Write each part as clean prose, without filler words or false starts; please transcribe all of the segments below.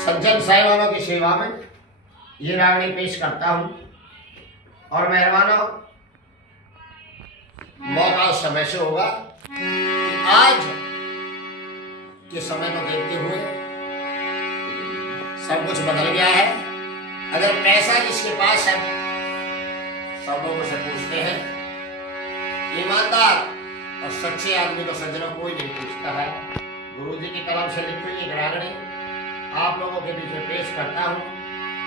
सज्जन साईबाबा की सेवा में ये रागनी पेश करता हूं। और मेहरबानों, मौका उस समय से होगा कि आज के समय को देखते हुए सब कुछ बदल गया है। अगर पैसा जिसके पास है, सब लोगों से पूछते हैं, ईमानदार और सच्चे आदमी को सज्जनों कोई नहीं पूछता है। गुरु जी की कलम से लिखी हुई एक रागनी आप लोगों के बीच में पेश करता हूँ।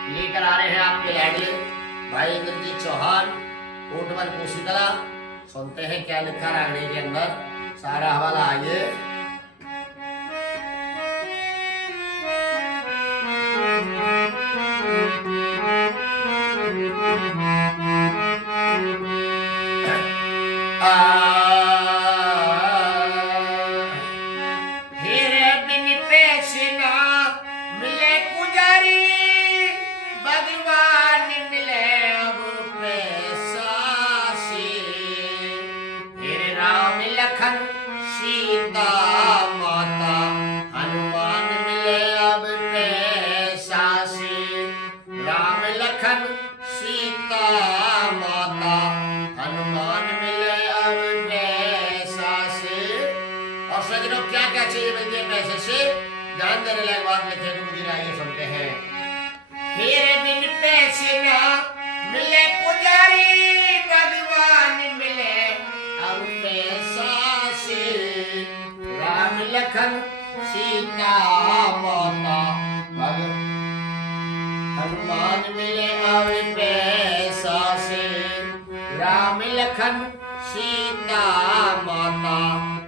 लेकर आ रहे हैं आपके लाडले भाई इंद्रजीत चौहान, कोटवर कोसीकला। सुनते हैं क्या लिखा रागनी के अंदर, सारा हवाला आइए। सीता माता हनुमान मिले अब पैसा से। राम लखन सीता माता हनुमान मिले अब पैसा से। और सज्जनों क्या क्या चाहिए मिल जाए पैसे से, ध्यान देने लायक बात लिखे गुरु जी, आइए सुनते हैं। मेरे बिन पैसे ना मिले पुजारी, भगवान मिले अब पैसा से। राम लखन सीता माता हनुमान मिले अब पैसा से। राम लखन सीता माता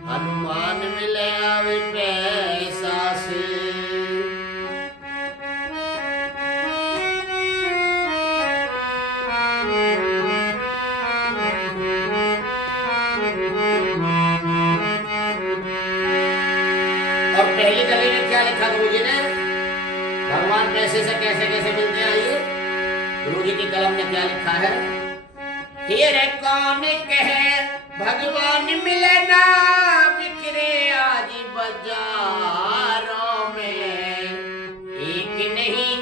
हनुमान मिले अब पैसा से। और पहली कली में क्या लिखा गुरु जी ने, भगवान पैसे से कैसे कैसे मिलते हैं, आइए गुरु जी की कलम में क्या लिखा है। हीरे कौन कहे भगवान मिले ना, बिखरे आज बाजारों में। एक नहीं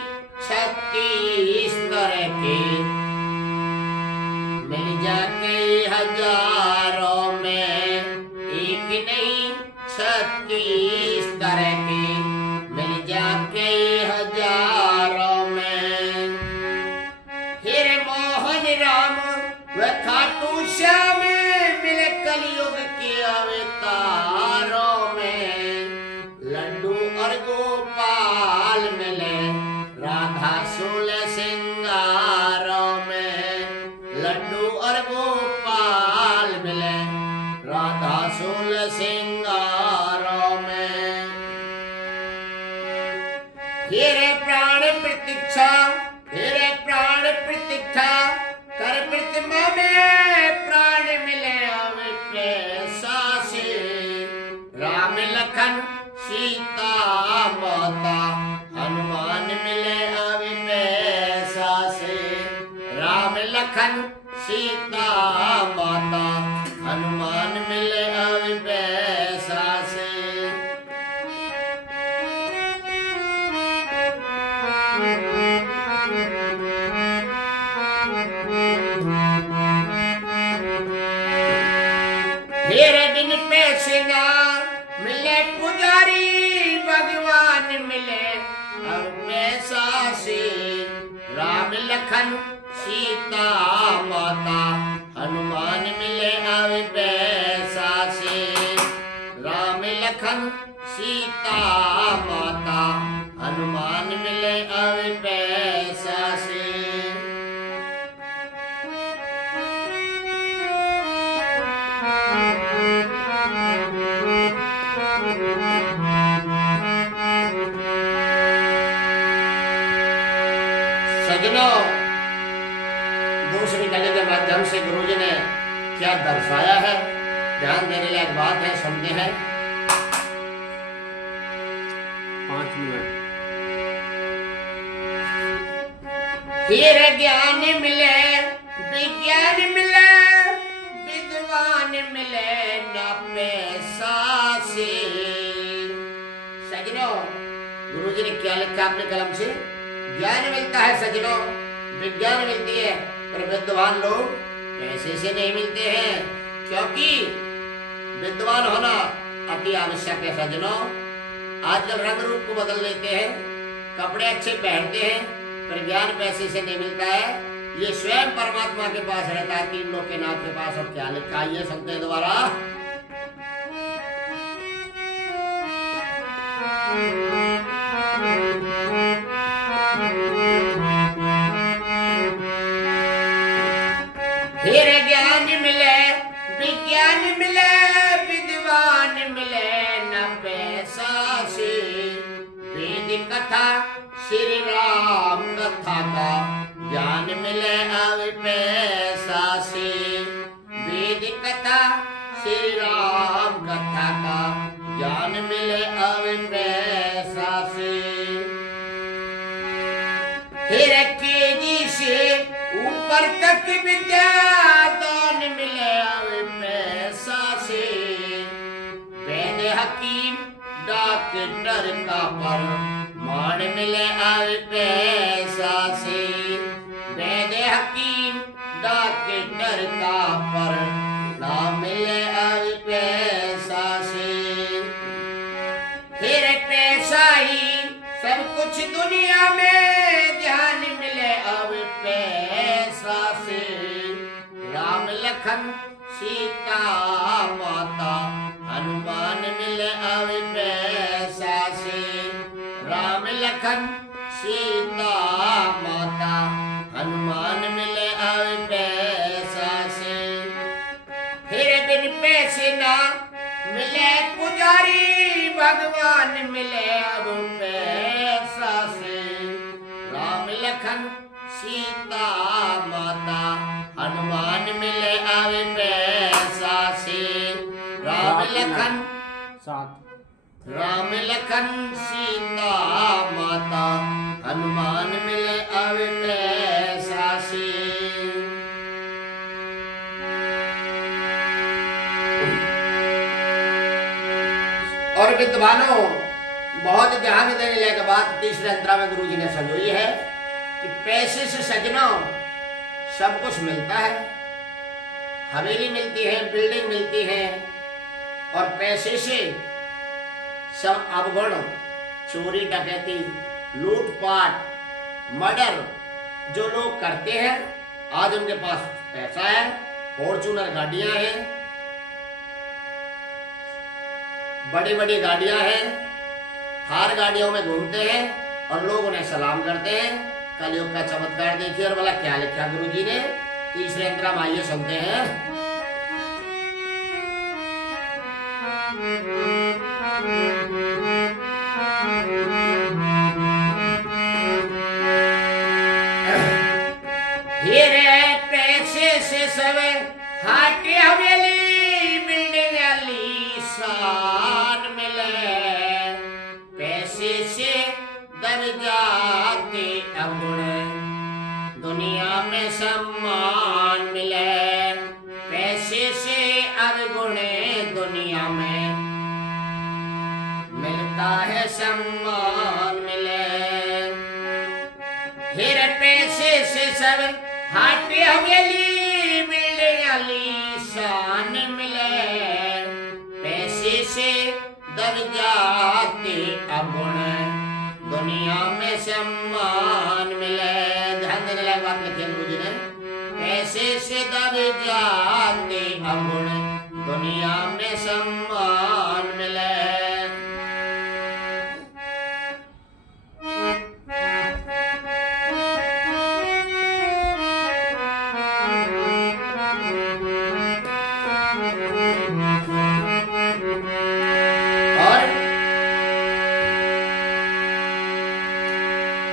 36 तरह के मिल जाके हजारों में। एक नहीं 36 तरह के मिल जाके हजारों में। हीरे मोहन राम व खाटू श्याम मिले कलयुग के अवतारों में। लड्डू और गोपाल मिले राधा सोल सिंगारों में। लड्डू और गोपाल मिले राधा सोल सिंगारों में। हीरे प्राण प्रतीक्षा, हीरे प्राण प्रतीक्षा कर प्रतिमा में। प्राण मिले अब पैसा से। राम लखन सीता माता हनुमान मिले अब पैसा से। राम लखन सीता माता हनुमान मिले अब पैसा से। मेरे बिन पैसे ना मिले पुजारी, भगवान मिले अब पैसा से। राम लखन सीता माता हनुमान मिले अब पैसा से। राम लखन सीता माता हनुमान मिले अब पैसा से। सज्जनों, दूसरी कली के माध्यम से गुरु जी ने क्या दर्शाया है, ध्यान देने लायक बात है, सुनते हैं। 5 मिनट। हीरे ज्ञान मिले विज्ञान मिले, विद्वान मिले न पैसा से। सज्जनों, गुरुजी ने क्या लिखा अपने कलम से? ज्ञान मिलता है सजनों, विज्ञान मिलती है, पर विद्वान लोग पैसे से नहीं मिलते हैं। क्योंकि विद्वान होना अति आवश्यक है सजनों। आजकल रंग रूप को बदल लेते हैं, कपड़े अच्छे पहनते हैं, पर ज्ञान पैसे से नहीं मिलता है। ये स्वयं परमात्मा के पास रहता है, तीन लोग के नाथ के पास। अब क्या लिखा है ये सुनते हैं दोबारा। फिर ज्ञान मिले, विज्ञान मिले, विद्वान मिले न पैसा से। वेद कथा श्री राम कथा का ज्ञान मिले अब पैसा से। वेद कथा श्री राम कथा का ज्ञान मिले अब पैसा से। फिर केजी से ऊपर तक विद्या दान मिले अब पैसा से। वैद्य हकीम डॉक्टर का परमान मिले अब पैसा से। वैद्य हकीम डॉक्टर का परमान मिले अब पैसा से। फिर पैसा ही सब कुछ दुनिया में, ध्यान मिले अब पैसा से। राम लखन सीता माता हनुमान मिले अब पैसा से। राम लखन सीता माता हनुमान मिले अब पैसा से। फिर बिन पैसे ना मिले पुजारी, भगवान मिले अब पैसा से। राम लखन सीता माता हनुमान मिले अब पैसा से। राम लखन राम लखन सीता माता हनुमान मिले अब पैसा से। और विद्वानों, बहुत ध्यान देने लायक बात तीसरे अंतरा में गुरुजी ने समझाई है कि पैसे से सजनों सब कुछ मिलता है। हवेली मिलती है, बिल्डिंग मिलती है, और पैसे से सब अवगुण, चोरी डकैती, लूटपाट, मर्डर जो लोग करते हैं, आज उनके पास पैसा है, फॉर्च्यूनर गाड़ियां हैं, बड़ी बड़ी गाड़ियां हैं, थार गाड़ियों में घूमते हैं और लोग उन्हें सलाम करते हैं। कलयुग का चमत्कार देखिए। और बोला क्या लिखा गुरुजी ने तीसरे अंतरा में, आइए सुनते हैं। हीरे पैसे से सब हाटी हवेली, बिल्डिंग आलीशान मिले। पैसे से दब जाते अवगुण, दुनिया में सम्मान मिले। पैसे से अवगुण दुनिया में मिलता है, सम्मान मिले। फिर पैसे से सब हाटी हवेली, बिल्डिंग आलीशान मिले। पैसे से दब जाते अवगुण, दुनिया में सम्मान मिले। ध्यान देने लायक बात लिखी गुरुजी ने। पैसे से दब जाते अवगुण, दुनिया में सम्मान मिले।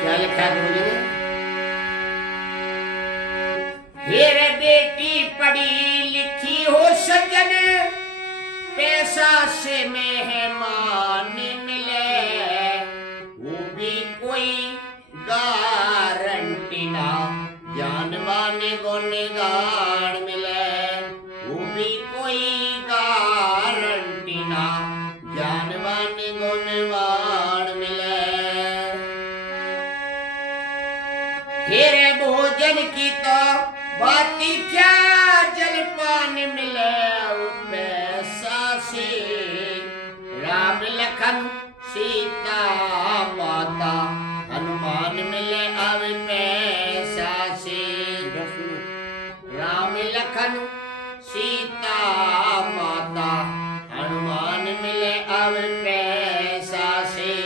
क्या लिखा है गुरुजी ने? मेरे बेटी पढ़ी लिखी हो सज्जन, पैसा से मेहमान मिले। वो भी कोई गारंटी ना, ज्ञानवान गुनगान मिले। वो भी कोई गारंटी ना, ज्ञानवान गुणवान मिले। भोजन की तो बाती क्या, जलपान मिले अब पैसा से। राम लखन सीता माता हनुमान मिले अब पैसा से। 10 मिनट। राम लखन सीता माता हनुमान मिले अब पैसा से।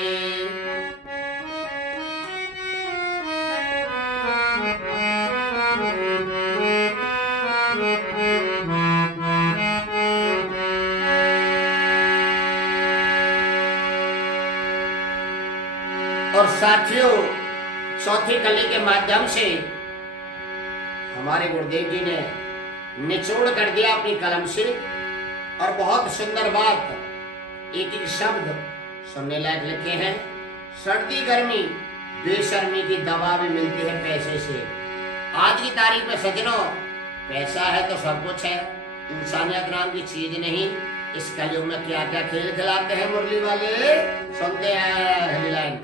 और साथियों, चौथी कली के माध्यम से हमारे गुरुदेव जी ने निचोड़ कर दिया अपनी कलम से, और बहुत सुंदर बात, एक एक शब्द सुनने लायक लिखे हैं। सर्दी गर्मी बेशर्मी की दवा भी मिलती है पैसे से। आज की तारीख में सज्जनों, पैसा है तो सब कुछ है, इंसानियत नाम की चीज नहीं। इस कलयुग में क्या क्या खेल खिलाते हैं मुरली वाले, सुनते हैं हेडलाइन।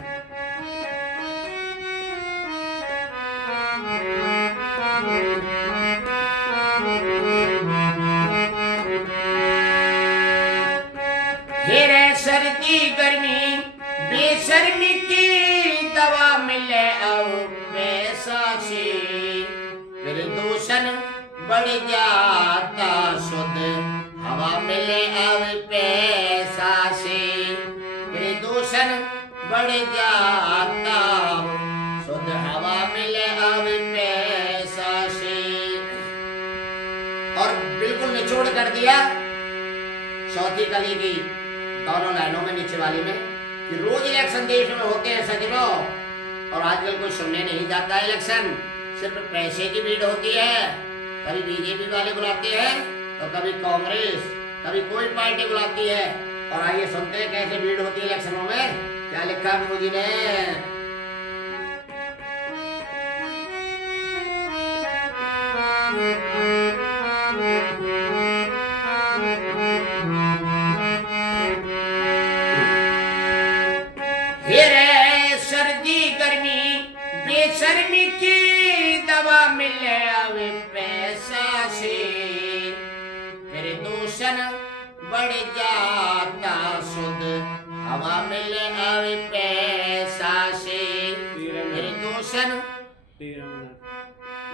फिर सर्दी गर्मी बेशर्मी की दवा मिले अब पैसा से। प्रदूषण बढ़ जाता शुद्ध हवा मिले अब पैसा से। प्रदूषण बढ़ जाता शुद्ध हवा मिले अब पैसा से। और बिल्कुल निचोड़ कर दिया चौथी कली की दोनों लाइनों में, नीचे वाली में, कि रोज इलेक्शन देश में होते हैं सज्जनों, और आजकल कोई सुनने नहीं जाता है इलेक्शन। सिर्फ पैसे की भीड़ होती है। कभी बीजेपी वाले बुलाते हैं तो कभी कांग्रेस, कभी कोई पार्टी बुलाती है। और आइए सुनते हैं कैसे भीड़ होती है इलेक्शनों में। क्या लिखा गुरु जी ने? सर्दी गर्मी बेशर्मी की दवा मिले अब पैसा से। प्रदूषण बढ़ जाता शुद्ध हवा मिले अब पैसा से। प्रदूषण 13 मिनट।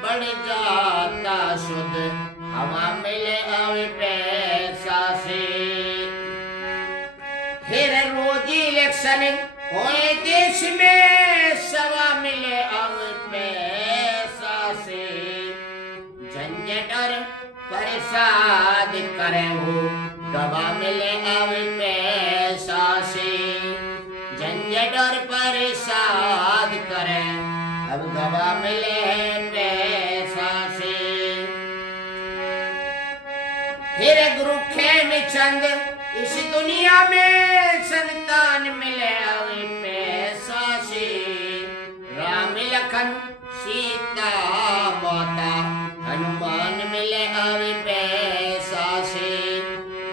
बढ़ जाता शुद्ध हवा मिले अब पैसा से। फिर रोज इलेक्शन होए देश में सवा मिले अब पैसा से। झंझट और परेशान करे हो दवा मिले अब पैसा से। झंझट और परेशान करे अब दवा मिले पैसा से। फिर गुरु खेम चंद इस दुनिया में संतान मिले अब पैसा से। राम लखन सीता माता हनुमान मिले अब पैसा से।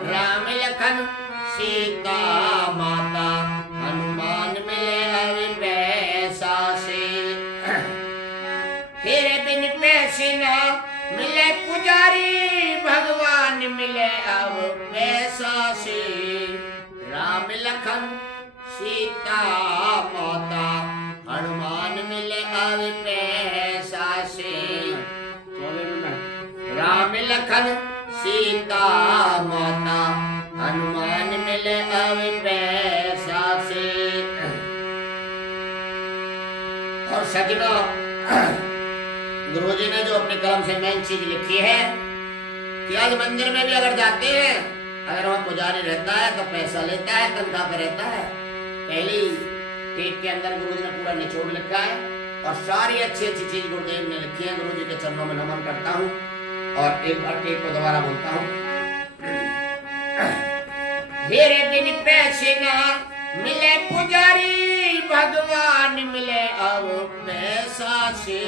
राम लखन सीता माता हनुमान मिले अब पैसा से। फिर बिन पैसे ना मिले पुजारी भगवान मिले अब पैसा से। राम लखन सीता माता हनुमान मिले अब पैसा से। 14 मिनट। राम लखन सीता माता हनुमान मिले अब पैसा से। और सज्जनों, गुरुजी ने जो अपने कलम से मेन चीज लिखी है कि आज मंदिर में भी अगर जाते हैं, अगर वहाँ पुजारी रहता है तो पैसा लेता है, तनख्वाह पे रहता है। पहली टेक के अंदर गुरुजी ने पूरा निचोड़ लिखा है, और सारी अच्छी अच्छी चीज गुरुदेव ने लिखी है। गुरुजी के चरणों में नमन करता हूँ, और एक बार टेक को दोबारा बोलता हूँ। मेरे बिन पैसे ना मिले पुजारी भगवान मिले अब पैसा से।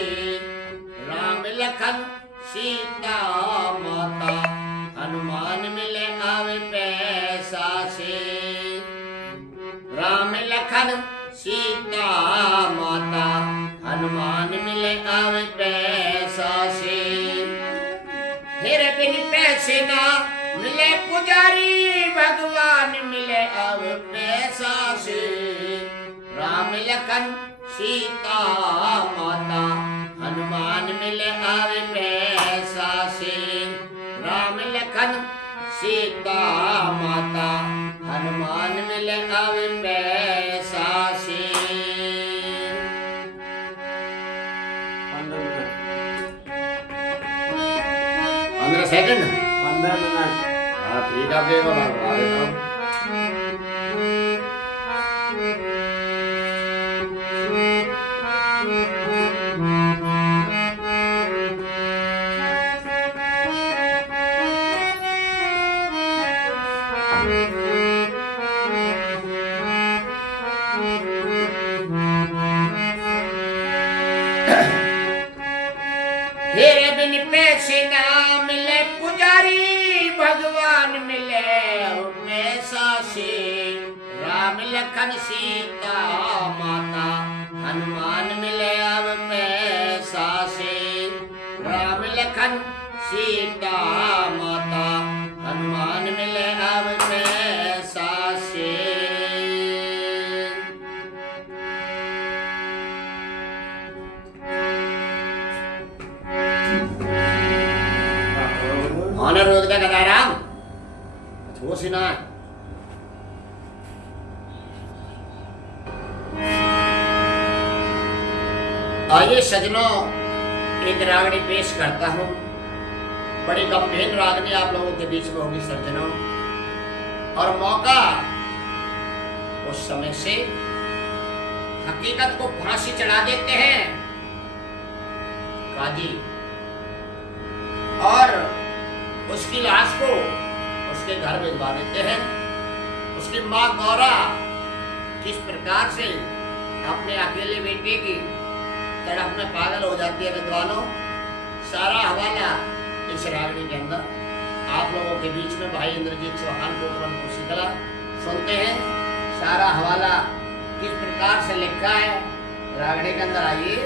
राम लखन सीता माता हनुमान मिले अब पैसा से। राम लखन सीता माता हनुमान मिले अब पैसा से राम लखन सीता माता हनुमान मिले आवे पैसा से राम लखन सीता माता हनुमान मिले आवे पैसा से 15 मिनट 15 सेकंड 15 मिनट हाँ ठीक है आपके बता देता हूँ तेरे बिन पैसे ना मिले पुजारी भगवान मिले पैसा से राम लखन सीता माता हनुमान मिले अब पैसा से राम लखन सीता माता हनुमान मिले अब पैसा से ऑनर रोक दे गदाराम वो सिना आइए सजनों एक रागनी पेश करता हूं बड़ी गंभीर रागनी आप लोगों के बीच में होगी सज्जनों और मौका उस समय से हकीकत को फांसी चढ़ा देते हैं काजी और उसकी लाश को उसके घर भिजवा देते हैं। उसकी माँ गौरा किस प्रकार से अपने अकेले बेटे की तड़प में पागल हो जाती है विद्वानों सारा हवाला इस रागनी के अंदर आप लोगों के बीच में भाई इंद्रजीत चौहान को शीतला सुनते हैं। सारा हवाला किस प्रकार से लिखा है रागनी के अंदर आइए।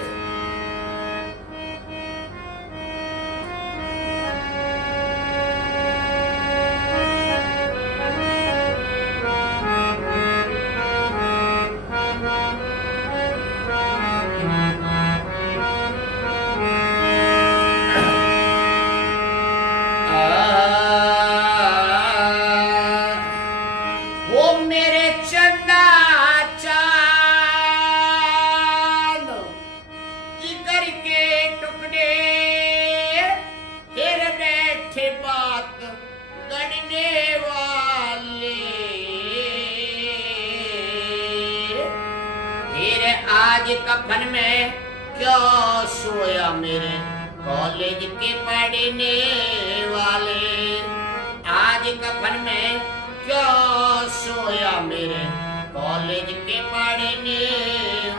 आज कफन में क्यों सोया मेरे कॉलेज के पढ़ने वाले आज कफन में क्यों सोया मेरे कॉलेज के पढ़ने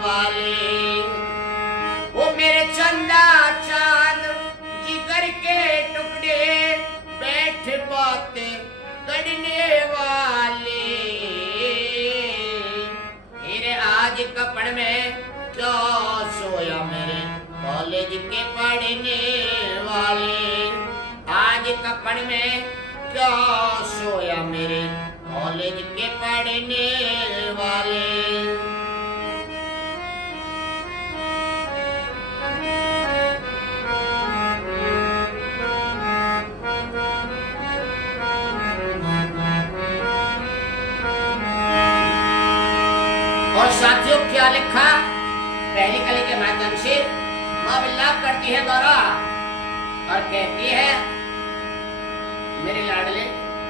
वाले वो मेरे चंदा चांद जिगर के टुकड़े बैठ बातें करने वाले आज कपड़ में क्यों सोया मेरे कॉलेज के पढ़ने वाले आज कपड़ में क्यों सोया मेरे कॉलेज के पढ़ने वाले और साथियों क्या लिखा पहली कली के माध्यम से माँ विलाप करती है गौरा और कहती है मेरे लाडले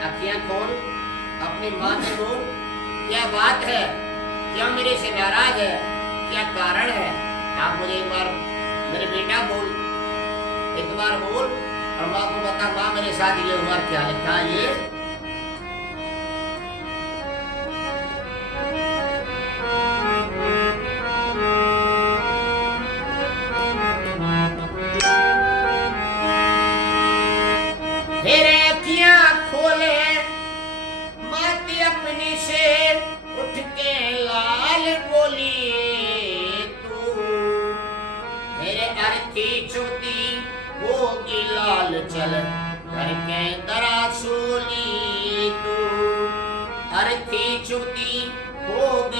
अखियां खोल अपनी माँ से बोल क्या बात है क्या मेरे से नाराज है क्या कारण है आप मुझे एक बार मेरे बेटा बोल एक बार बोल और माँ को बता माँ मेरे साथ ये हुआ क्या लिखा ये अपनी से उठ के लाल बोली तू मेरे अर्थी चुती होगी लाल चल करके दरा सोली तू अर्थी चुती होगी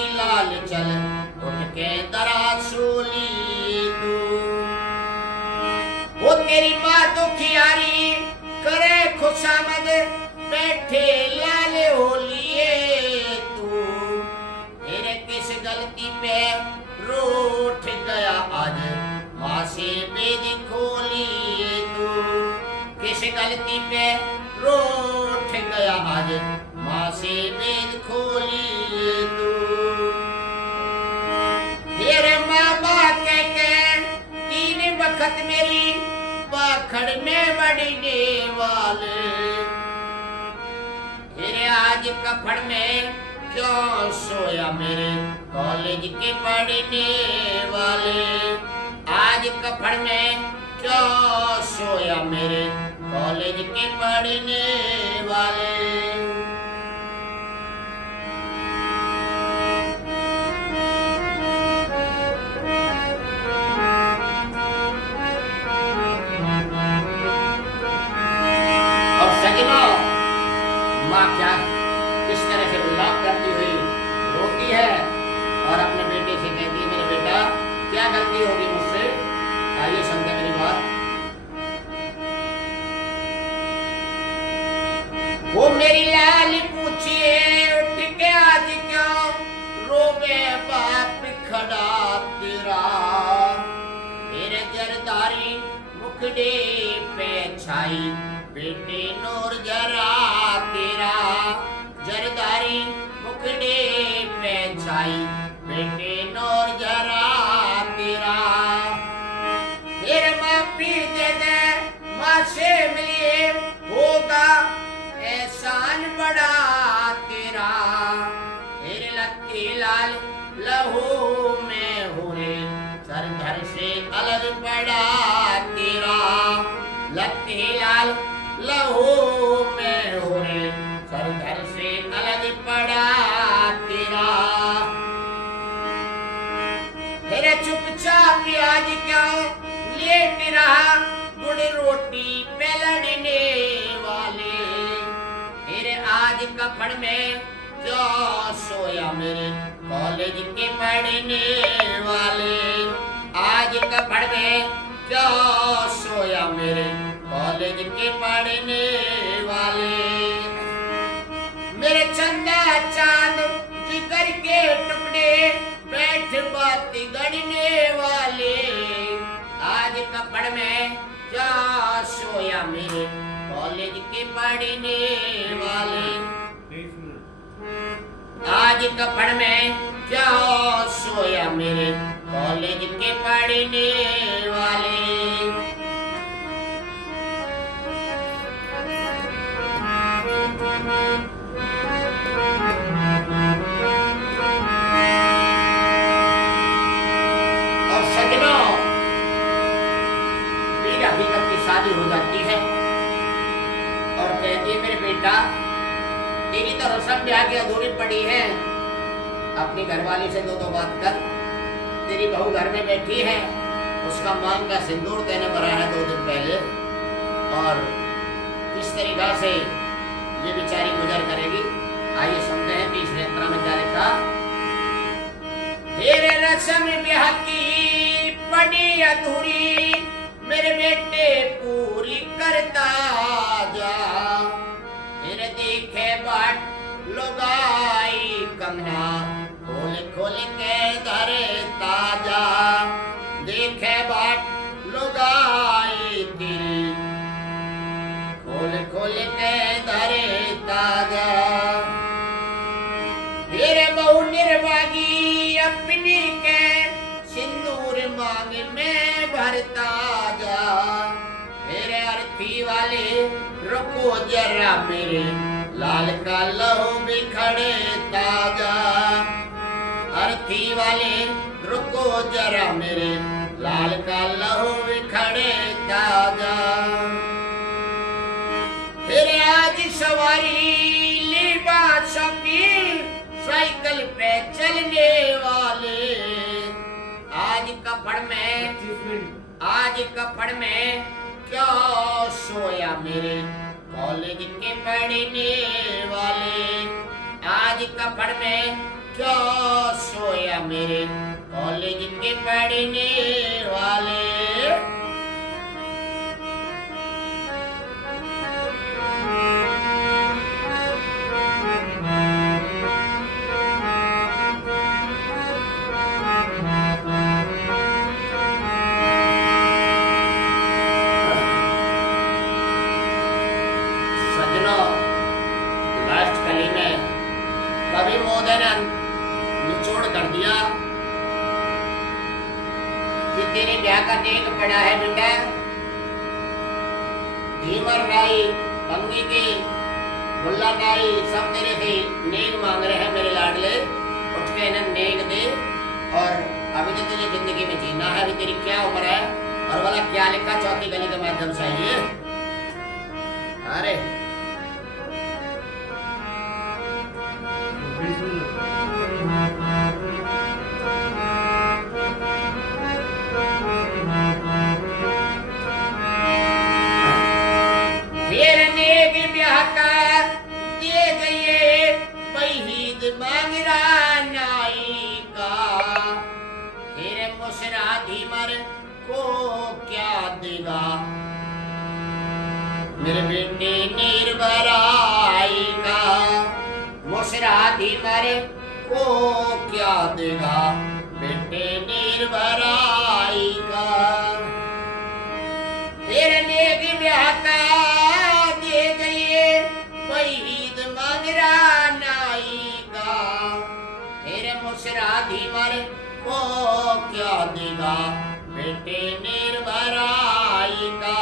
बैठे लाल हो लिए तू, तेरे किस गलती पे रूठ गया आज, माँ से बेद खोलिए तू, किस गलती पे रूठ गया आज, माँ से बेद खोलिए तू। तेरे मामा के तीन वक्त मेरी बाखड़ में बढ़ने वाले, तेरे आज कफड़ में क्यों सोया मेरे कॉलेज के पढ़ने वाले, आज कफड़ में क्यों सोया मेरे कॉलेज के पढ़ने वाले। और सजनों, माँ क्या किस तरह से विलाप करती हुई रोती है और अपने बेटे से कहती है, मेरे बेटा क्या गलती होगी मुझसे, आइए समझे मेरी बात। वो मेरी लाल पूछिए उठ के आज क्यों रोवे बाप खड़ा तेरा, तेरे जरदारी मुखड़े पे छाई बेटे नूर जरा तेरा, जरदारी मुखड़े पे छाई बेटे नूर जरा तेरा। तेरे माफी दे दे माँ से मिलिए होगा एहसान बड़ा तेरा, तेरे लत्ती लाल लहू में हो रे सर धर से अलग पड़ा तेरा, लत्ती लाल लहू में हो रे सर धर से अलग पड़ा तेरा। तेरे चुपचाप आज क्यों लेट रहा गुड़ रोटी पे लड़ने वाले, तेरे आज कफड़ में क्यों सोया मेरे कॉलेज के पढ़ने वाले, आज कफड़ में क्यों सोया मेरे कॉलेज के पढ़ने वाले। मेरे चंदा चांद जिगर के टुकड़े बैठ बात गढ़ने वाले, आज कपड़ में क्या सोया मेरे कॉलेज के पढ़ने वाले, आज कपड़ में क्या सोया मेरे कॉलेज के पढ़ने वाले। और सजनों, फिर हकीकत की शादी हो जाती है और कहती है, मेरे बेटा तेरी तो रस्म ब्याह की अधूरी पड़ी है, अपनी घरवाली से दो बात कर, तेरी बहू घर में बैठी है, उसका मांग का सिंदूर देने पड़ा है 2 दिन पहले, और किस तरीका से ये बेचारी गुजर करेगी, आइए सुनते हैं तीसरे अंतरा में क्या लिखा। तेरे रस्म ब्याह की पड़ी अधूरी मेरे बेटे पूरी करता जा, तेरे देखे बाट लुगाई कंगना खोल खोल के धरे ताजा, देखे बाट लुगाई तेरी खोल खोल के धरे ताजा। तेरे बहु निर्भागी अपनी के सिंदूर मांग में भरता जा, तेरे अर्थी वाले रुको जरा मेरे लाल का लहू बिखरे ताजा, अर्थी वाले रुको जरा मेरे लाल का लहू बिखरे ताजा। तेरे आज सवारी लिबासों की साइकिल पे चलने वाले, आज कपड़ में क्यों सोया मेरे कॉलेज के पढ़ने वाले, आज कपड़ में क्यों सोया मेरे कॉलेज के पढ़ने वाले। कि तेरे ब्याह का नेक पड़ा है बेटा। धीमर नाई, भंगी की, मुल्ला नाई सब तेरे से नेक मांग रहे हैं मेरे लाडले। उठ के इन्हें नेक दे। और अभी तो तुझे जिंदगी में जीना है। अभी तेरी क्या उम्र है और वाला क्या लिखा चौथी गली के माध्यम से आइए। अरे मेरे बेटे निर्भराई का मुसराधी मरे को क्या देगा। बेटे निर्भराई का तेरे नेक ब्याह का दे गए वहीद मगरा नाई का। तेरे मुसराधी मरे को क्या देगा। बेटे निर्भराई का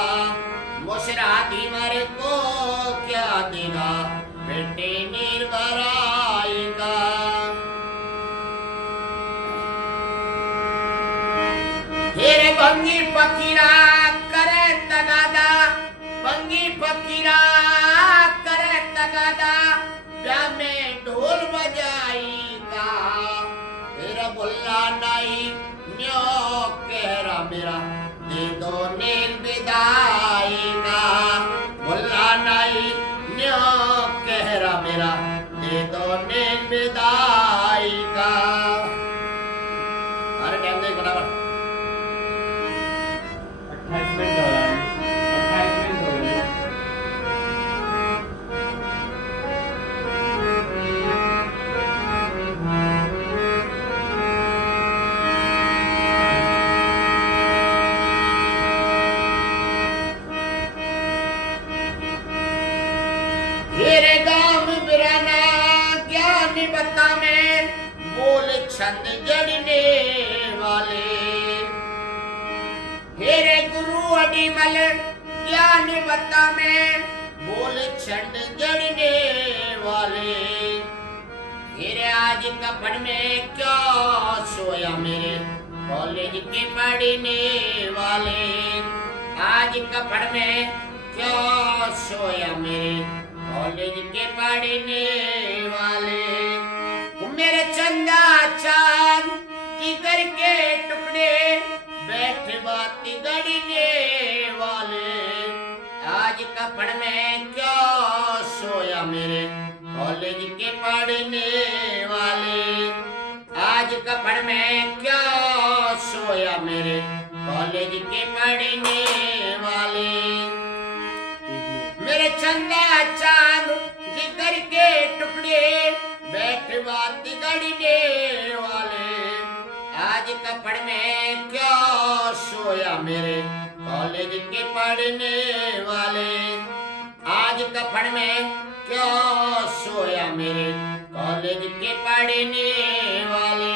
मुसराधी मरे को क्या देगा। बेटे निर्भराई का तेरे भंगी फकीरा करे तगादा। भंगी फकीरा करे तगादा ब्याह में ढोल बजाएगा। तेरा बुल्ला नाई न्यो कहरा मेरा दे दो नील विदाई का। मुल्ला नाई न्यो कहरा मेरा दे दो नील विदाई का। अरे टाइम देख बराबर 28 मिनट हो रहा है। 28 मिनट हो रहे हैं। तेरे गांव बिराना ज्ञान बता में बोल छंद जड़ने वाले। तेरे गुरु अडिमल ज्ञान बता में बोल छंद जड़ने वाले। तेरे आज कपड़ में क्या सोया मेरे कॉलेज के पढ़ने वाले। आज कपड़ में क्या सोया मेरे कॉलेज के पढ़ने वाले। मेरे चंदा चांद जिगर के टुकड़े बैठे बाती गड़ने वाले। आज कपड़ में क्या सोया मेरे कॉलेज के पढ़ने वाले। आज कपड़ में क्या सोया मेरे कॉलेज के पढ़ने वाले। मेरे चंदा चांद जिगर के टुकड़े बैठे बात गड़ने वाले। आज कपड़ में क्या सोया मेरे कॉलेज के पढ़ने वाले। आज कपड़ में क्या सोया मेरे कॉलेज के पढ़ने वाले।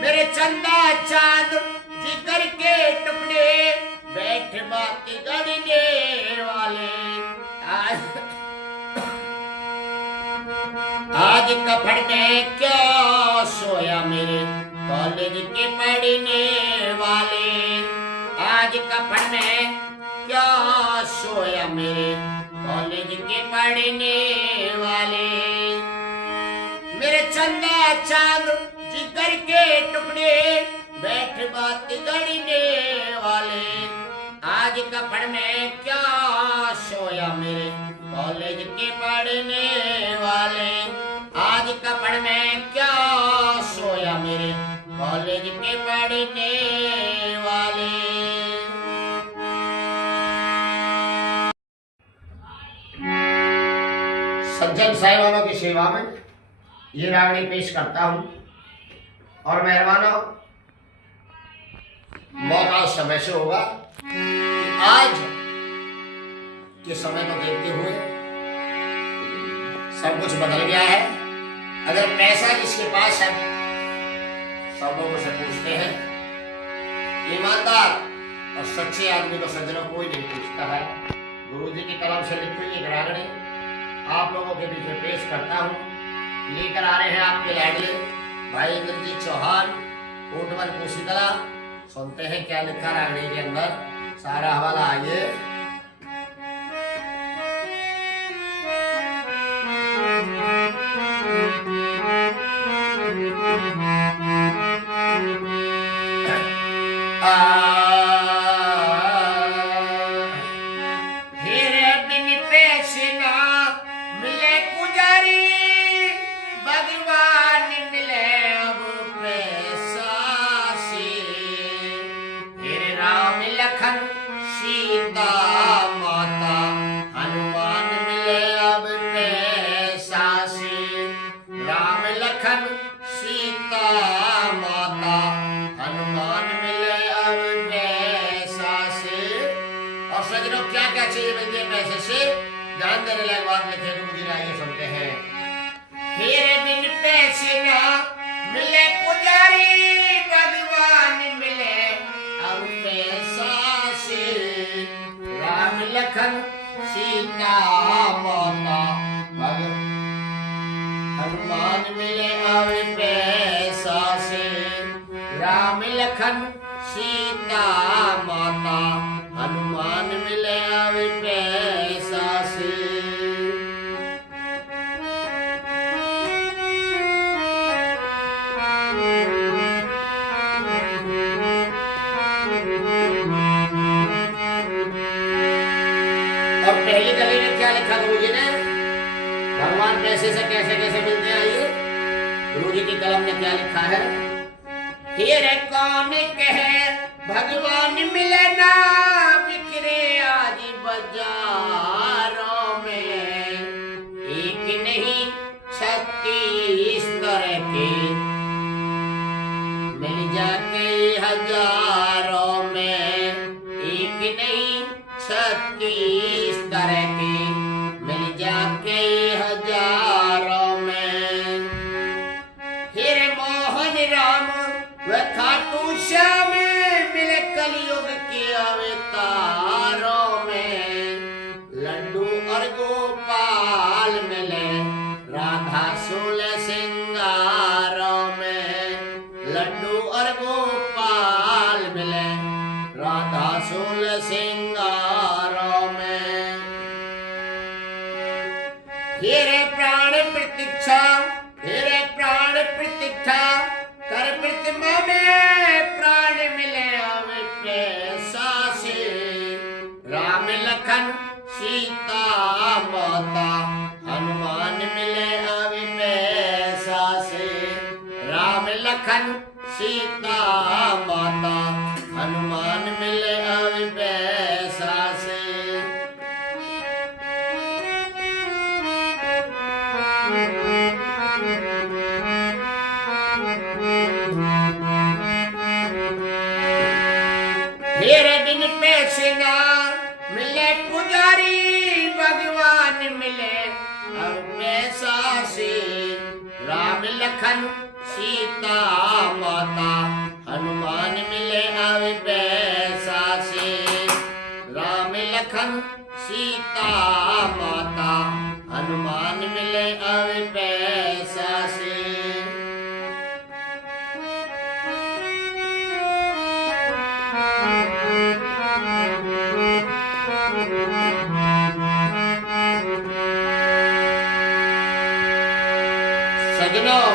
मेरे चंदा चांद जिगर के टुकड़े बैठ बात गड़ने वाले। आज कपड़ में क्या सोया मेरे कॉलेज के पढ़ने वाले। आज कपड़ में क्या सोया मेरे कॉलेज के पढ़ने वाले। मेरे चंदा चांद जिगर के टुकड़े बैठ बात गड़ने वाले। आज कपड़ में क्या सोया मेरे कॉलेज के पढ़ने वाले। आज कपड़ में क्या सोया मेरे कॉलेज के पढ़ने वाले। सज्जन साहिबानों की सेवा में ये रागनी पेश करता हूँ। और मेहरबानों मौका उस समय से होगा कि आज के समय को देखते हुए सब कुछ बदल गया है। अगर पैसा जिसके पास है सब लोग उसे पूछते हैं ईमानदार और सच्चे आदमी को सज्जनों कोई नहीं पूछता है। गुरु जी की कलम से लिखी हुई एक रागनी आप लोगों के बीच में पेश करता हूँ। लेकर आ रहे हैं आपके लाडले भाई इंद्रजीत चौहान, कोटवर कोशीकला। सुनते हैं क्या लिखा रागनी के अंदर, सारा हवाला आइए। सीता माता हनुमान मिले अब पैसा से। राम लखन सीता माता हनुमान मिले अब पैसा से। और सजनों क्या क्या चाहिए मिलती है पैसे से, ध्यान देने लायक बात लिखे गुरु जी, आइए सुनते हैं। मेरे बिन पैसे ना मिले पुजारी, भगवान मिले अब पैसा से। राम लखन सीता माता हनुमान मिले अब पैसा से। राम लखन सीता माता हनुमान मिले अब पैसा से। और पहली कली में क्या लिखा गुरु जी ने, भगवान पैसे से कैसे कैसे मिलते हैं, आइए गुरु जी की कलम ने क्या लिखा है। हीरे कौन कहे भगवान मिले ना, बिखरे आज बाजारों में। एक नहीं 36 तरह के मिल जाके हजारों में। एक नहीं 36 तरह के मिल जाके हजारों में। हीरे मोहन राम व खाटू श्याम मिले कलयुग के अवतारों में। लड्डू और गोपाल मिले राधा सोल सिंगारों में। लड्डू और गोपाल मिले राधा सोल सिंगारों में। हीरे प्राण प्रतीक्षा, हीरे प्राण प्रतीक्षा कर प्रतिमा में। प्राण मिले अब पैसा से। राम लखन सीता माता हनुमान मिले अब पैसा से। राम लखन सीता माता हनुमान मिले अब पैसा से। मेरे बिन पैसे ना मिले पुजारी, भगवान मिले अब पैसा से। राम लखन सीता माता हनुमान मिले अब पैसा से। राम लखन सीता माता हनुमान मिले अब पैसा से। सजनों,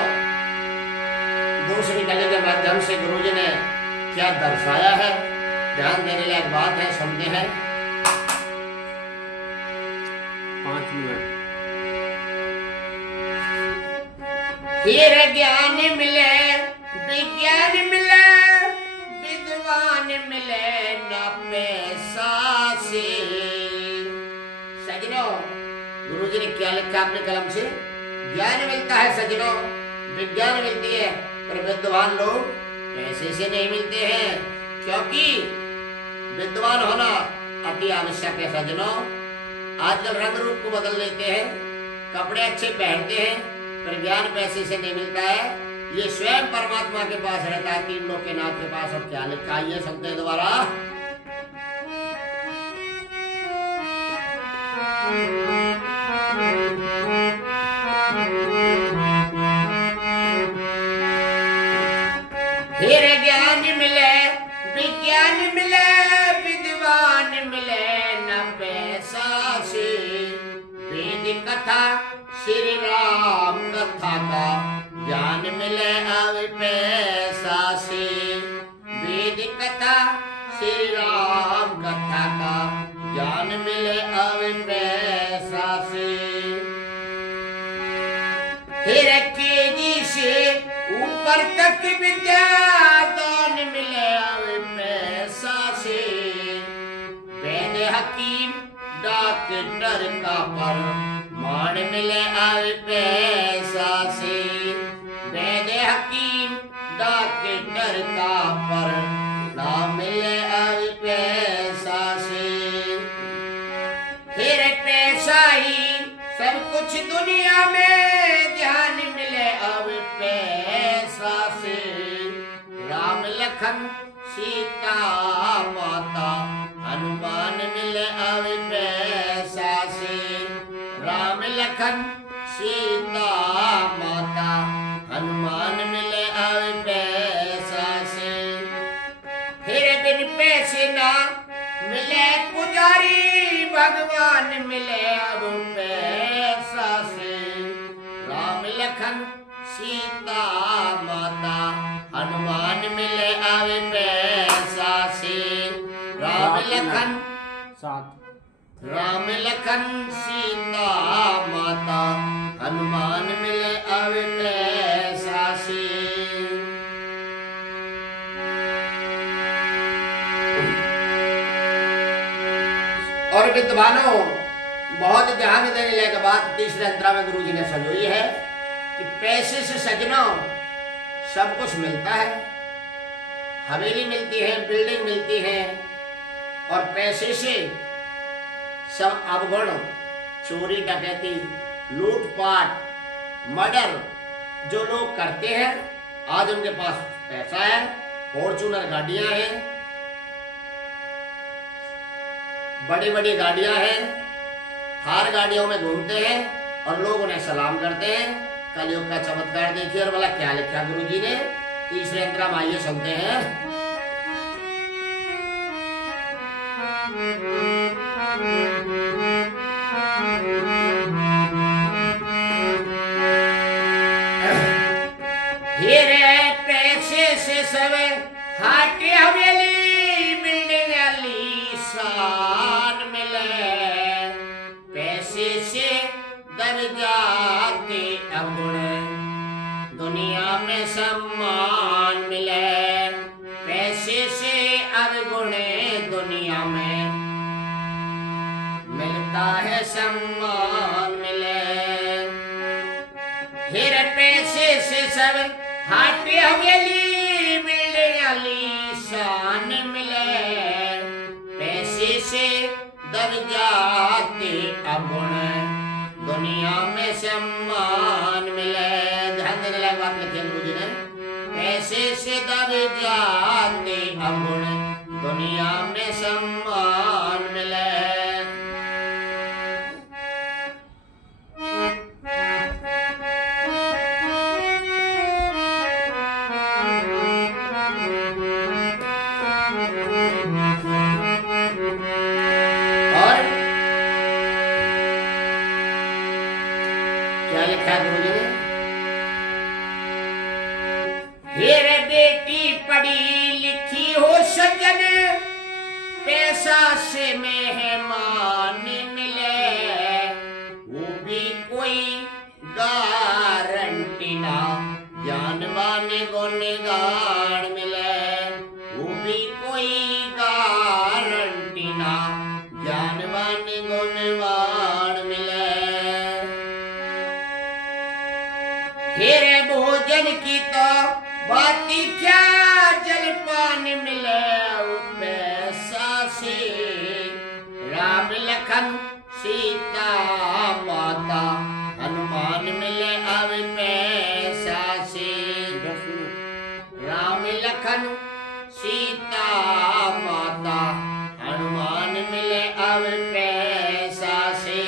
दूसरी कली के माध्यम से गुरुजी ने क्या दर्शाया है, ध्यान देने लायक बात है, सुनते हैं। 5 मिनट। हीरे ज्ञान मिले विज्ञान मिले, विद्वान मिले न पैसा से। सजनों, गुरुजी ने क्या लिखा अपने कलम से, ज्ञान मिलता है सजनों, विज्ञान मिलती है, पर विद्वान लोग पैसे से नहीं मिलते हैं। क्योंकि विद्वान होना अति आवश्यक है सजनों। आजकल रंग रूप को बदल लेते हैं, कपड़े अच्छे पहनते हैं, पर ज्ञान पैसे से नहीं मिलता है। ये स्वयं परमात्मा के पास रहता है, तीन लोग के नाथ के पास। अब क्या लिखा है ये सुनते हैं दोबारा। फिर ज्ञान मिले विज्ञान मिले विद्वान मिले न पैसा से। वेद कथा श्री राम कथा का ज्ञान मिले अब पैसा से। वेद कथा श्री राम कथा का ज्ञान मिले अब पैसा से। फिर केजी से ऊपर तक विद्या दान मिले अब पैसा से। वैद हकीम डॉक्टर का पर मान मिले अब पैसा से। वैद हकीम डॉक्टर का पर नाम मिले अब पैसा से। फिर पैसा ही सब कुछ दुनिया में ध्यान मिले अब पैसा से। राम लखन सीता माता हनुमान मिले अब पैसा से। राम लखन सीता माता हनुमान मिले अब पैसा से। फिर बिन पैसे ना मिले पुजारी भगवान मिले अब पैसा से। राम लखन सीता माता हनुमान मिले अब पैसा से। राम लखन राम लखन सीता माता हनुमान मिले अब पैसा से। और विद्वानों बहुत ध्यान देने लायक बात तीसरे अंतरा में गुरु जी ने समझाई है कि पैसे से सजना सब कुछ मिलता है। हवेली मिलती है, बिल्डिंग मिलती है, और पैसे से सब अवगुण, चोरी डकैती, लूटपाट, मर्डर जो लोग करते हैं, आज उनके पास पैसा है, फॉर्च्यूनर गाड़ियां हैं, बड़ी बड़ी गाड़ियां हैं, थार गाड़ियों में घूमते हैं और लोग उन्हें सलाम करते हैं। कलयुग का चमत्कार देखिए। और बोला क्या लिखा गुरु जी ने तीसरे अंतरा में, आइए सुनते हैं। हीरे पैसे से सब हाटी हवेली बिल्डिंग आलीशान मिले। पैसे से दब जाते अवगुण दुनिया में सम्मान मिले। पैसे से अवगुण दुनिया में मिलता है सम्मान मिले। फिर पैसे से सब हाटी हवेली बिल्डिंग आलीशान मिले। पैसे से दब जाते अवगुण दुनिया में सम्मान मिले। ध्यान देने लायक बात लिखी गुरु जी ने। पैसे से दब जाते अवगुण दुनिया में सम्मान मिले। क्या लिखा है गुरु जी ने? मेरे बेटी पढ़ी लिखी हो सज्जन, पैसा से मेहमान मिले। वो भी कोई गारंटी ना, ज्ञानवान गुनगान मिले। वो भी कोई गारंटी ना, ज्ञानवान गुणवान मिले। तेरे भोजन की तो बाती क्या, जलपान मिले पैसा से। राम लखन सीता माता हनुमान मिले अब पैसा से। लखन सीता माता, हनुमान मिले अब पैसा से।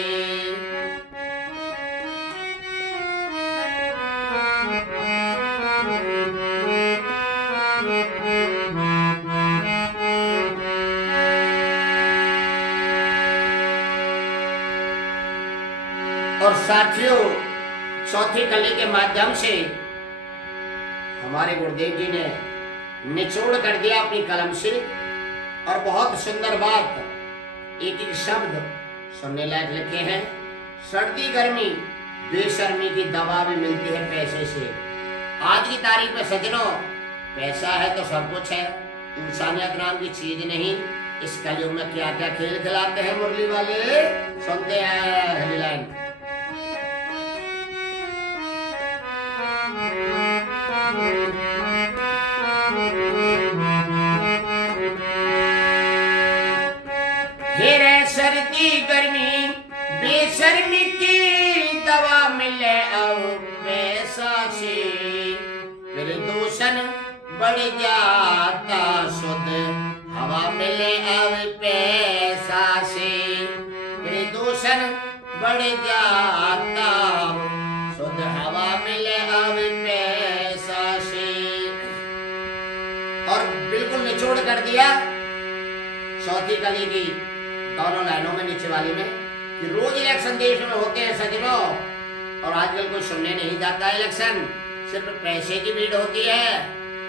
और साथियों, चौथी कली के माध्यम से हमारे गुरुदेव जी ने निचोड़ कर दिया अपनी कलम से, और बहुत सुंदर बात, एक एक शब्द सुनने लायक लिखे हैं। सर्दी गर्मी बेशर्मी की दवा भी मिलती है पैसे से। आज की तारीख में सज्जनों, पैसा है तो सब कुछ है, इंसानियत नाम की चीज नहीं। इस कलयुग में क्या क्या खेल खिलाते हैं मुरली वाले, सुनते हैं हेडलाइन। फिर सर्दी गर्मी बेशर्मी की दवा मिले अब पैसा से। प्रदूषण बढ़ जाता शुद्ध हवा मिले अब पैसा से। प्रदूषण बढ़ जाता शुद्ध हवा मिले अब पैसा से। और बिल्कुल निचोड़ कर दिया चौथी कली की दोनों लाइनों में, नीचे वाली में, कि रोज इलेक्शन देश में होते हैं सज्जनों, और आजकल कोई सुनने नहीं जाता है इलेक्शन, सिर्फ पैसे की भीड़ होती है।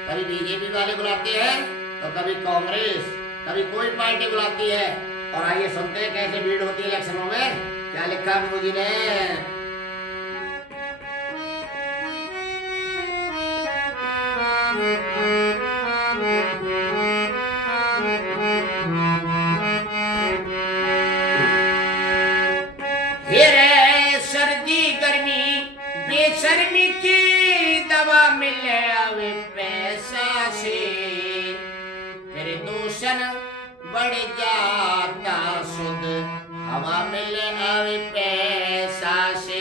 कभी बीजेपी वाले बुलाते हैं तो कभी कांग्रेस, कभी कोई पार्टी बुलाती है। और आइए सुनते हैं कैसे भीड़ होती है इलेक्शनों में। क्या लिखा गुरु जी ने? सर्दी गर्मी बेशर्मी की दवा मिले अब पैसा से। प्रदूषण बढ़ जाता शुद्ध हवा मिले अब पैसा से।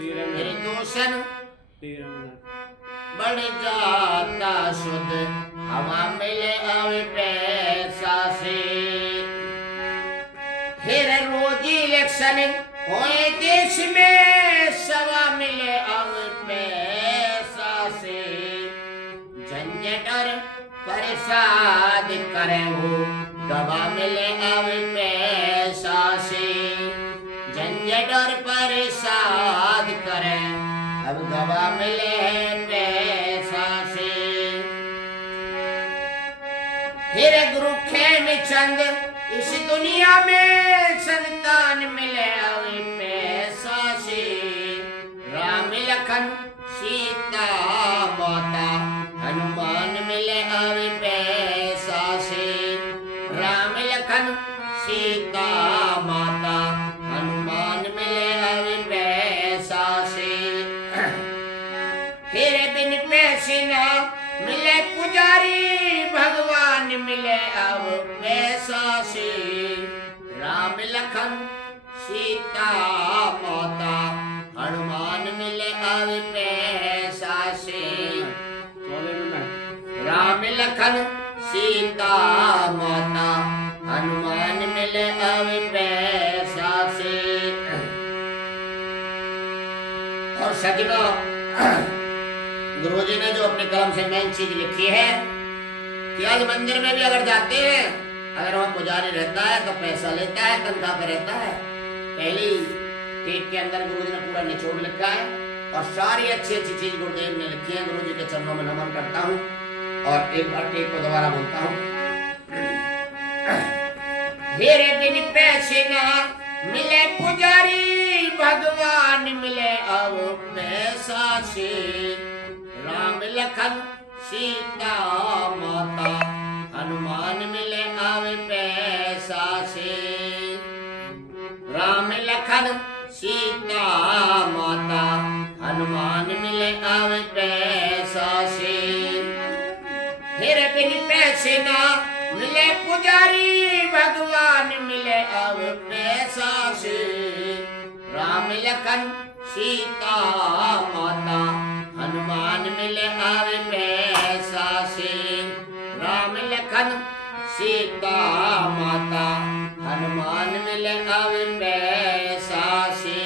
प्रदूषण बढ़ जाता शुद्ध हवा मिले अब पैसा से। फिर रोज इलेक्शन होए देश में सवा मिले अब पैसा से। झंझट और परेशान करे वो दवा मिले अब पैसा से। झंझट और परेशान करे अब दवा मिले पैसा से। फिर गुरु खेमचंद इस दुनिया में संतान मिले अब पैसा से। राम लखन सीता माता, हनुमान मिले अब पैसा से। राम लखन सीता माता, हनुमान मिले अब पैसा से। फिर बिन पैसे ना मिले पुजारी, भगवान मिले अब पैसा से। राम लखन सीता माता, हनुमान मिले अब पैसा से। राम लखन सीता माता, हनुमान मिले अब पैसा से। और सज्जनों, गुरुजी ने जो अपने कलम से मेन चीज लिखी है कि आज मंदिर में भी अगर जाते हैं, अगर वहाँ पुजारी रहता है तो पैसा लेता है, तनख्वाह पे रहता है। पहली टेक के अंदर गुरुजी ने पूरा निचोड़ लिखा है, और सारी अच्छी अच्छी चीज गुरुदेव ने लिखी है। गुरुजी के चरणों में नमन करता हूँ, और एक बार टेक को दोबारा बोलता हूँ। मेरे बिन पैसे ना मिले पुजारी, भगवान मिले अब पैसा से। राम लखन सीता माता, हनुमान मिले अब पैसा से। राम लखन सीता माता, हनुमान मिले अब पैसा से। फिर बिन पैसे ना मिले पुजारी, भगवान मिले अब पैसा से। राम लखन सीता माता, हनुमान मिले अब पैसा से। लखन सीता माता हनुमान मिले अब पैसा से।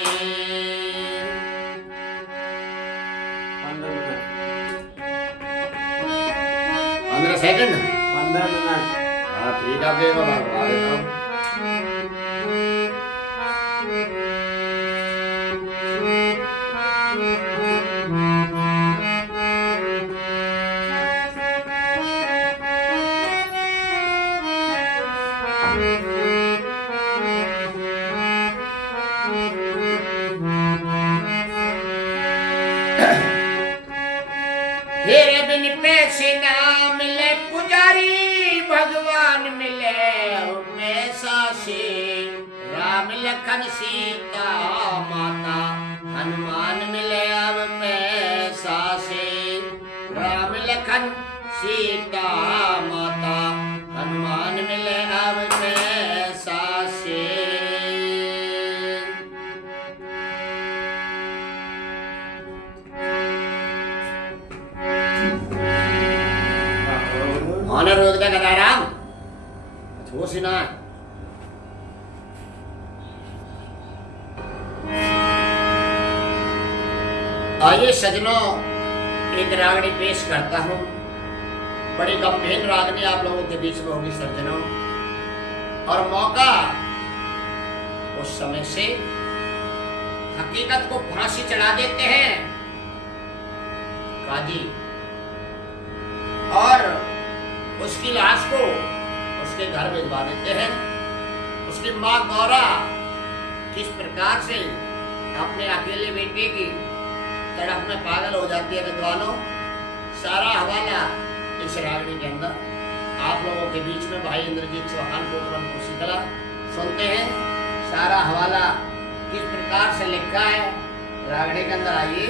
15 सेकंड 15 मिनट। हाँ ठीक है, फिर मैं बता देता हूँ। तेरे बिन पैसे ना मिले पुजारी भगवान मिले पैसा से। राम लखन सीता माता हनुमान मिले अब पैसा से। राम लखन सीता माता हनुमान मिले अब पैसा से। ऑनर रोक दे गदाराम छो सिना। आइए सजनों, एक रागनी पेश करता हूं। बड़ी गंभीर रागनी आप लोगों के बीच में होगी सज्जनों। और मौका उस समय से हकीकत को फांसी चढ़ा देते हैं काजी, और उसकी लाश को उसके घर भिजवा देते हैं। उसकी माँ गौरा किस प्रकार से अपने अकेले बेटे की तड़प में पागल हो जाती है विद्वानों, सारा हवाला इस रागनी के अंदर आप लोगों के बीच में भाई इंद्रजीत चौहान को शीतला सुनते हैं। सारा हवाला किस प्रकार से लिखा है रागनी के अंदर, आइए।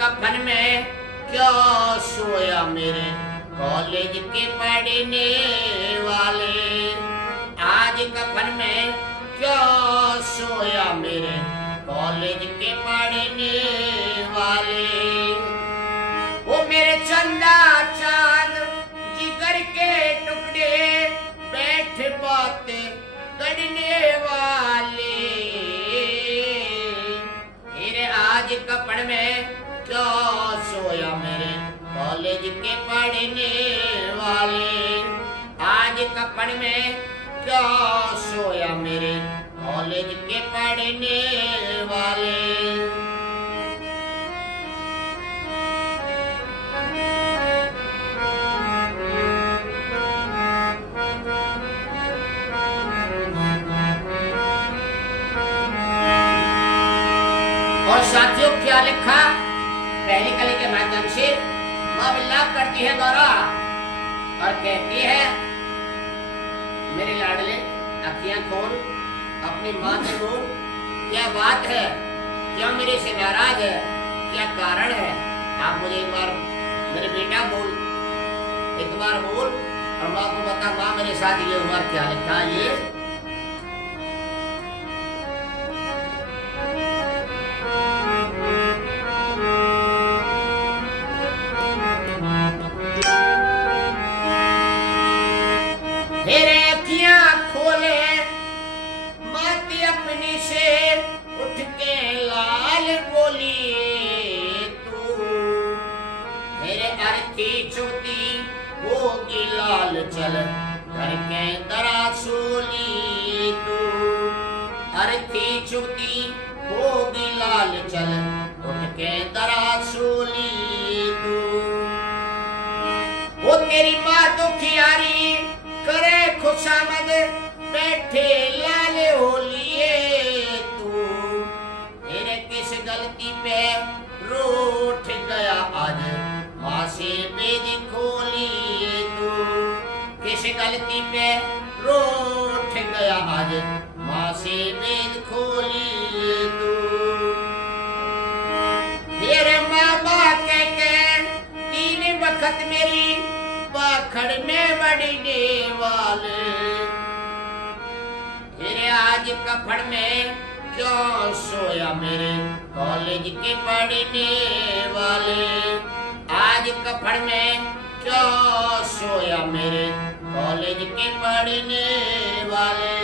कफन में क्यों सोया मेरे कॉलेज के पढ़ने वाले। आज कफन में क्यों सोया मेरे कॉलेज के पढ़ने वाले। वो मेरे चंदा चांद जिगर के टुकड़े बैठ बातें करने वाले। मेरे आज कफन में क्यों सोया मेरे कॉलेज के पढ़ने वाले। आज कफन में क्यों सोया मेरे कॉलेज के पढ़ने वाले। और साथियों क्या लिखा पहली कली के माध्यम से माँ विलाप करती है गौरा और कहती है, मेरे लाडले अखियां खोल, अपनी माँ से बोल, क्या बात है, क्या मेरे से नाराज है, क्या कारण है। आप मुझे एक बार मेरे बेटा बोल, एक बार बोल और माँ को बता माँ मेरे साथ ये हुआ क्या लिखा ये। अपनी से उठ के लाल बोली तू, मेरे अर्थी चुती होगी लाल चल करके दरासोली तू। अर्थी चुती होगी लाल चल उठ के दरासोली तू। वो तेरी माँ दुखियारी करे खुशामद बैठे लाल होलिए तू, मेरे किस गलती पे रूठ गया आज, माँ से बेद खोलिए तू, किस गलती पे रूठ गया आज, माँ से बेद खोलिए तू। तेरे मामा कह के 3 वक्त मेरी बाखड़ में बढ़ने वाले, तेरे आज कफड़ में क्यों सोया मेरे कॉलेज के पढ़ने वाले, आज कफड़ में क्यों सोया मेरे कॉलेज के पढ़ने वाले।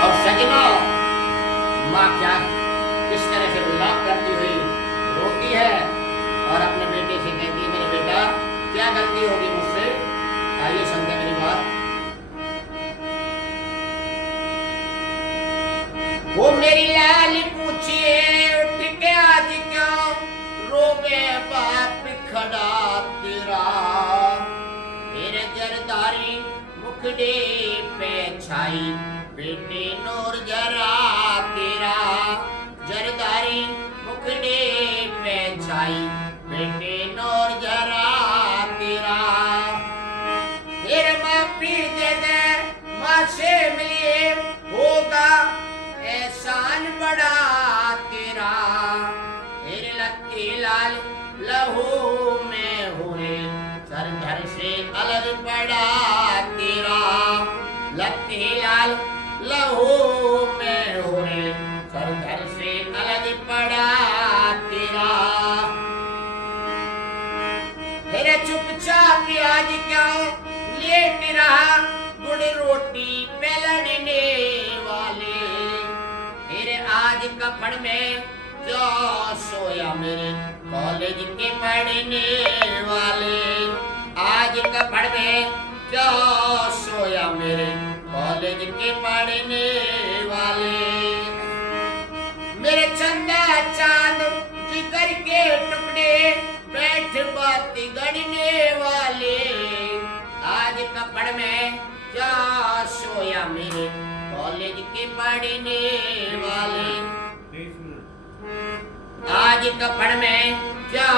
और सजनों, माँ क्या किस तरह से विलाप करती हुई रोती है और अपने बेटे से कहती है, मेरे बेटा क्या गलती होगी मुझसे, आइए समझे मेरी बात। वो मेरी लाल पूछिए उठ के आज क्यों रोवे बाप खड़ा तेरा, मेरे जरदारी मुखड़े पे छाई बेटे नूर जरा तेरा, जरदारी मुखड़े पे छाई बेटे नूर जरा तेरा। फिर माफी दे दे माँ से मिलिए होगा एहसान बड़ा तेरा, फिर लत्ती लाल लहू में हुए सर धर से अलग पड़ा तेरा, लत्ती लाल लहू में हुए सर धर से अलग पड़ा तेरा। फिर चुपचाप आज क्यों लेट रहा गुड़ रोटी पे लड़ने वाले, फिर आज कफड़ में क्यों सोया मेरे कॉलेज के पढ़ने वाले, आज कफड़ में क्यों सोया मेरे कॉलेज के पढ़ने वाले। मेरे चंदा चांद जिगर के टुकड़े बैठ बात गढ़ने वाले, आज कपड़ में क्या सोया मेरे कॉलेज के पढ़ने वाले, आज कपड़ में क्या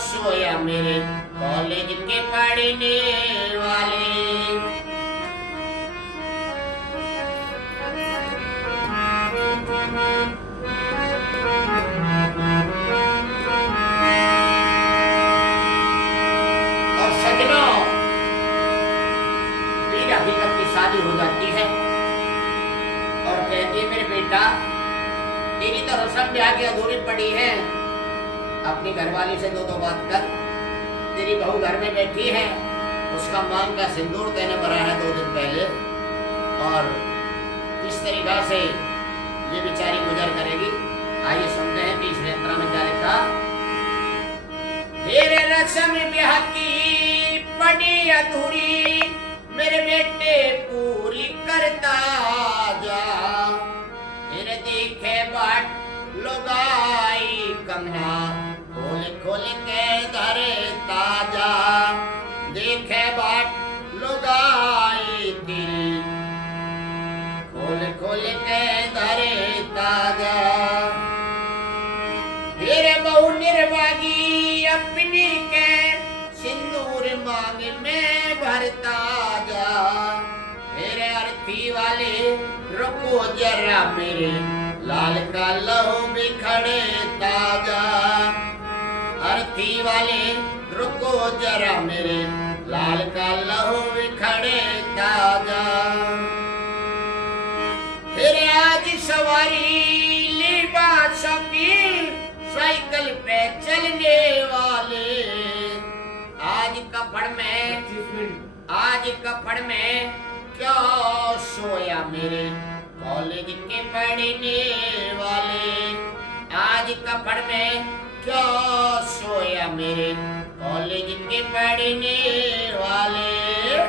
सोया मेरे कॉलेज के पढ़ने वाले। और सजनों, फिर हकीकत की शादी हो जाती है और कहती है, मेरे बेटा तेरी तो रस्म ब्याह की अधूरी पड़ी है, अपनी घरवाली से दो बात कर, तेरी बहू घर में बैठी है, उसका मांग का सिंदूर देने पड़ा है 2 दिन पहले, और किस तरीका से ये बेचारी गुजर करेगी, आइए सुनते हैं तीसरे अंतरा में क्या लिखा। तेरे रस्म ब्याह की पड़ी अधूरी, मेरे बेटे पूरी करता जा, तेरे देखे बाट लुगाई कंगना खोल खोल के धरे ताजा, देखे बाट लुगाई तेरी खोल खोल के धरे ताजा। तेरे बहु निर्भागी अपनी के सिंदूर मांग में भरता जा, मेरे अर्थी वाले रुको जरा मेरे लाल का लहू बिखरे ताजा, अर्थी वाले रुको जरा मेरे लाल का लहू बिखरे ताजा। फिर आज सवारी ली बादशाह की साइकिल पे चलने वाले, आज कपड़ में क्यों सोया मेरे कॉलेज के पढ़ने वाले, आज कपड़ में क्यों सोया मेरे कॉलेज के पढ़ने वाले।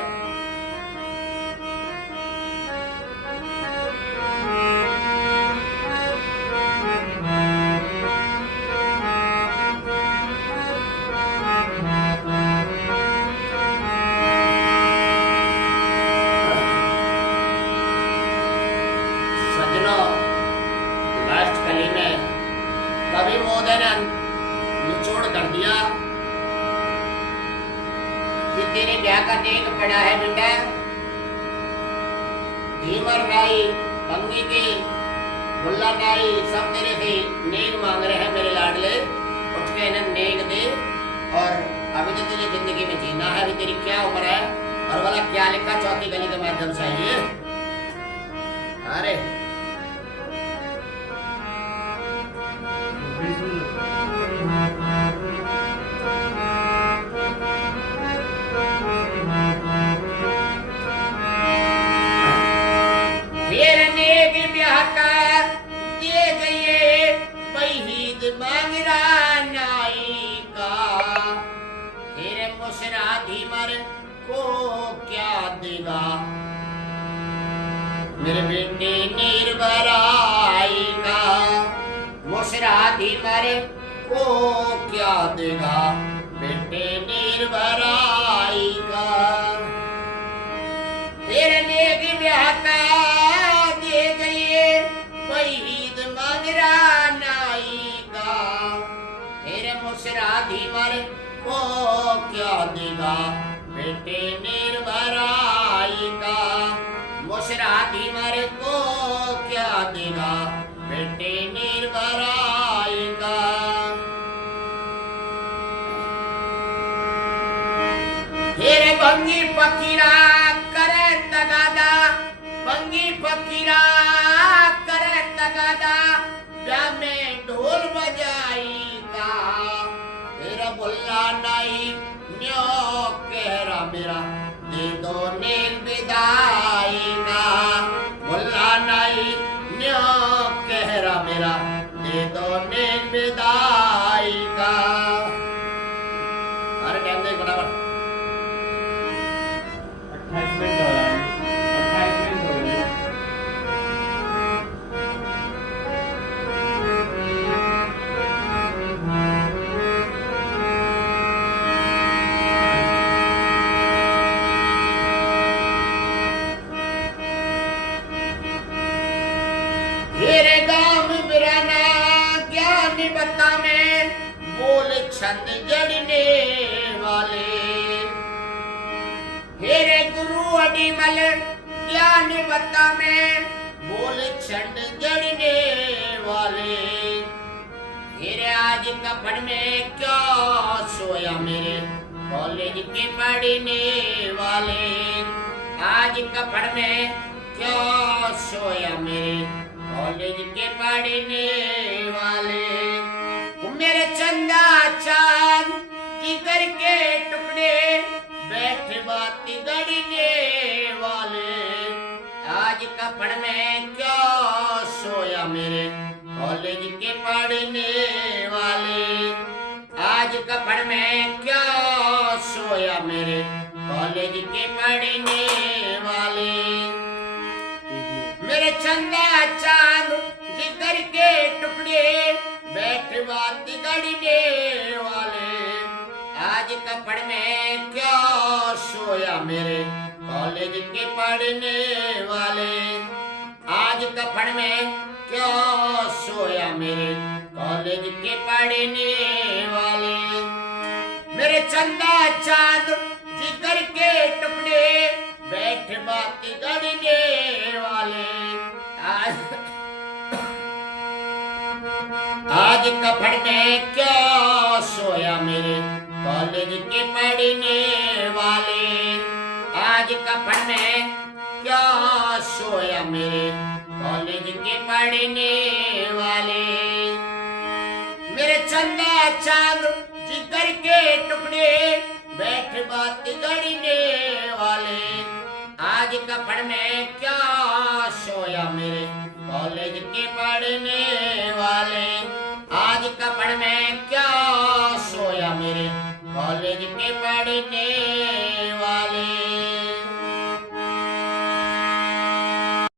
सच कली में कवि महोदय ने निचोड़ कर दिया कि तेरे ब्याह का नेक पड़ा है बेटा। धीमर नाई, भंगी की, मुल्ला नाई सब तेरे से नेक मांग रहे हैं मेरे लाडले। उठ के इन्हें नेक दे। और अभी तो तुझे जिंदगी में जीना है, अभी तेरी क्या उम्र है और वाला क्या लिखा चौथी गली के माध्यम से आइए। अरे मेरे बेटे निर्भराई का मुशराधी मरे को क्या देगा बेटे निर्भराई का। तेरे नेक ब्याह का दे गए वहीद मगरा नाई का। तेरे मुशराधी मरे को क्या देगा बेटे निर्भराई का। मुशराधी मरे को क्या देगा बेटे निर्भराई का। फिर भंगी फकीरा करे तगादा, भंगी फकीरा करे तगादा, ब्याह में ढोल बजाएगा। तेरा बुल्ला नाई न्यो कहरा मेरा दे दो नेक विदाई का। मुल्ला नाई न्यो कहरा मेरा दे दो नेक विदाई का। अरे टाइम देख बराबर 28 मिनट हो रहा है, 28 मिनट हो रहे हैं। तेरे गांव बिराना ज्ञान बता में बोल छंद जड़ने वाले। हेरे गुरु अडिमल ज्ञान बता में बोल छंद जड़ने वाले। हेरे आज कपड़ में क्या सोया मेरे कॉलेज के पढ़ने वाले। आज कपड़ में क्या सोया मेरे कॉलेज के पढ़ने वाले। मेरे चंदा चांद जिगर के टुकड़े बैठे बाती गड़ने वाले। आज कपड़ में क्या सोया मेरे कॉलेज के पढ़ने वाले। आज कपड़ में क्या सोया मेरे कॉलेज के पढ़ने वाले। मेरे चंदा चांद जिगर के टुकड़े बैठे बात गड़ने वाले। आज कपड़ में क्या सोया मेरे कॉलेज के पढ़ने वाले। आज कपड़ में क्या सोया मेरे कॉलेज के पढ़ने वाले। मेरे चंदा चांद जिगर के टुकड़े बैठे बात गड़ने वाले। आज कपड़ में क्या सोया मेरे कॉलेज के पढ़ने वाले। आज कपड़ में क्या सोया मेरे कॉलेज के पढ़ने वाले। मेरे चंदा चांद जिगर के टुकड़े बैठ बात गड़ने वाले। आज कपड़ में क्या